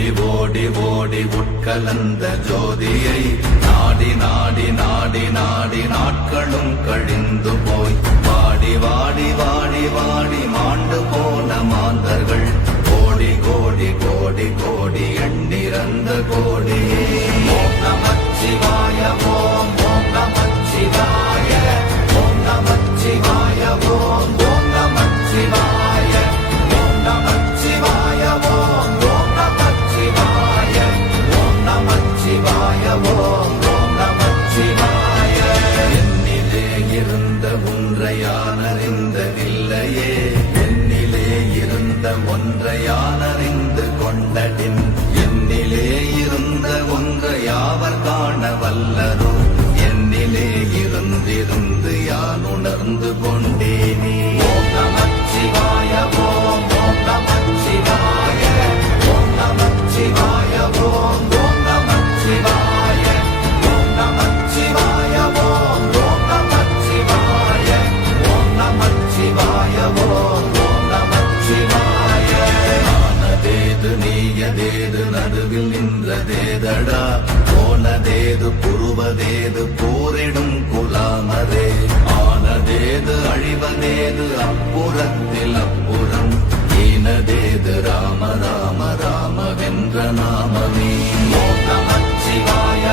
ஓடி ஓடி ஓடி உட்கலந்த ஜோதியை நாடி நாடி நாடி நாடி நாட்களும் கழிந்து போய் வாடி வாடி வாடி வாடி மாண்டு போன மாந்தர்கள் கோடி கோடி கோடி கோடி எண்ணிறந்த கோடியே. ஓம் நமச்சிவாய ஓம் ஓம் நமச்சிவாய ஓம் நமச்சிவாய ஓம் ஓம் நமச்சிவாய ஓம் நமச்சிவாய ஓம் ஓம் நமச்சிவாய ஓம் நமச்சிவாய ஓம் ஓம் நமச்சிவாய. என்னிலே இருந்த ஒன்றையானறிந்ததில்லையே, என்னிலே இருந்த ஒன்றையானறிந்து கொண்டடின், என்னிலே இருந்த ஒன்றை யாவர் காண வல்லரோ, என்னிலே இருந்திருந்து யான் உணர்ந்து கொண்டேனே. ஓம் நமச்சிவாய ஓம் ஓம் நமச்சிவாய ஓம் நமச்சிவாய ஓம் ஓம் நமச்சிவாய ஓம் நமச்சிவாய ஓம் ஓம் நமச்சிவாய ஓம் நமச்சிவாய ஓம் ஓம் நமச்சிவாய. ஆனதேது நீயதேது நடுவில் நின்றதேதடா, போனதேது புருவதேது போரிடும் குலாமரே, ஆனதேது அழிவதேது அப்புறத்தில் அப்புறம், ஈனதேது ராம ராம ராம வென்ற நாமமே. ஓம் நமச்சிவாய.